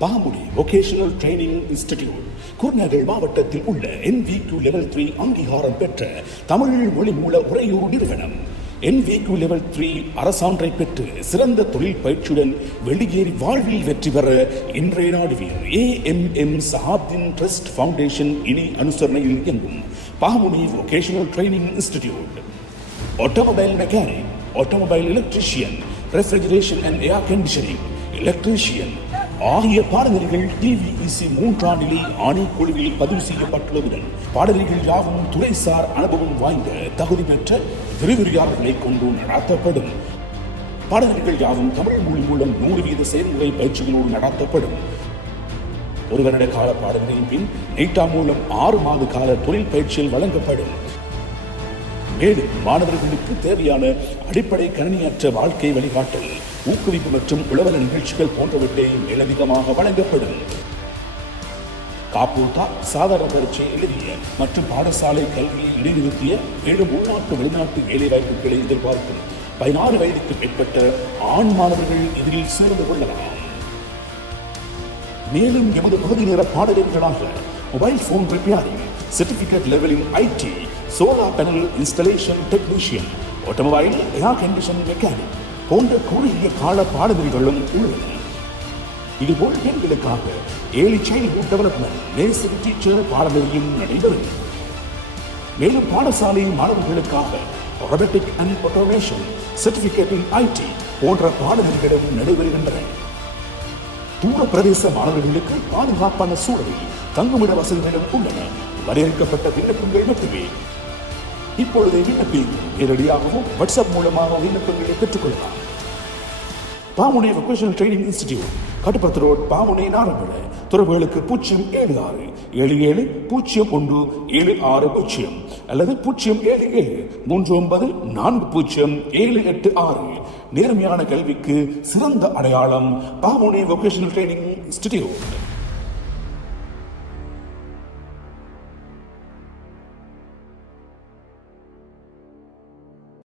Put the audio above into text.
Pahamune Vocational Training Institute குர்நகல் மாவட்டத்தில் உள்ள NVQ Level 3 அங்கீகாரம் பெற்ற தமிழ் மொழி மூல உரையூர் நிறுவனம். NVQ Level 3 அரசான்றை பெற்று சிறந்த தொழில் பயிற்சியுடன் வெளியேறி வாழ்வில் வெற்றி பெற இன்றைய நாடுவீர் AMM சஹாப்தின் ட்ரஸ்ட் ஃபவுண்டேஷன் இணை அனுசரணையில் இயங்கும் Pahamune Vocational Training Institute. Automobile mechanic, automobile electrician, refrigeration and air conditioning, electrician ஆகிய பாடநெறிகள் TVEC 3ஆம் நிலை ஆணைக்குழுவில் பதிவு செய்யப்பட்டுள்ளதுடன் பாடநெறிகள் யாவும் துறைசார் அனுபவம் வாய்ந்த தகுதி பெற்ற விரிவுரையாளர்களை கொண்டு நடத்தப்படும். பாடநெறிகள் யாவும் தமிழ் மொழி மூலம் 100% செயல்முறை பயிற்சிகளோடு நடத்தப்படும். ஒரு வருட கால பாடநெறியின் பின் நீட்டா மூலம் 6 மாத கால தொழில் பயிற்சியில் வழங்கப்படும். மேலும் மாணவர்களுக்கு தேவையான அடிப்படை கணினியற்ற வாழ்க்கை வழிகாட்டல், ஊக்குவிப்பு மற்றும் உளவல நிகழ்ச்சிகள் போன்றவற்றை மேலதிகமாக வழங்கப்படும். காப்பூர்தா சாதாரண பரீட்சை எழுதிய மற்றும் பாடசாலை கல்வியை இடைநிறுத்திய மேலும் உள்நாட்டு வெளிநாட்டு வேலைவாய்ப்புகளை எதிர்பார்க்கும் 16 வயதுக்கு மேற்பட்ட ஆண் மாணவர்கள் இதில் சேர்ந்து கொள்ளலாம். மேலும் எமது பகுதி நேர பாடநெறிகளாக மொபைல் போன் ரிப்பேரிங், சர்டிபிகேட் லெவலின் IT, solar panel installation technician, automobile air condition mechanic போன்ற குறுகிய கால பாடநெறிகளும் உள்ளன. இதுபோல் பெண்களுக்காக early childhood development nursery teacher பாடநெறியும் நடைபெறும். மேலும் பாடசாலை மாணவர்களுக்காக robotic and automation, certificate in IT போன்ற பாடநெறிகளும் நடைபெறுகின்றன. தூர பிரதேச மாணவர்களுக்கு பாதுகாப்பான சூழலில் தங்குமிட வசதிகளும் உள்ளன. வரையறுக்கப்பட்ட விண்ணப்பங்கள் மட்டுமே. இப்பொழுது விண்ணப்பில் நேரடியாகவும் வாட்ஸ்அப் மூலமாக விண்ணப்பங்களை பெற்றுக்கொள்ளலாம். பாமுனே வொகேஷனல் ட்ரைனிங் இன்ஸ்டிடியூட், கட்டுப்பத்து ரோட், பாமுனே, நாரம்பல. தொடர்புகளுக்கு 076 77 01 760 அல்லது 077 39 40 786. நேர்மையான கல்விக்கு சிறந்த அடையாளம் பாமுனே வொகேஷனல் ட்ரைனிங் இன்ஸ்டிடியூட்.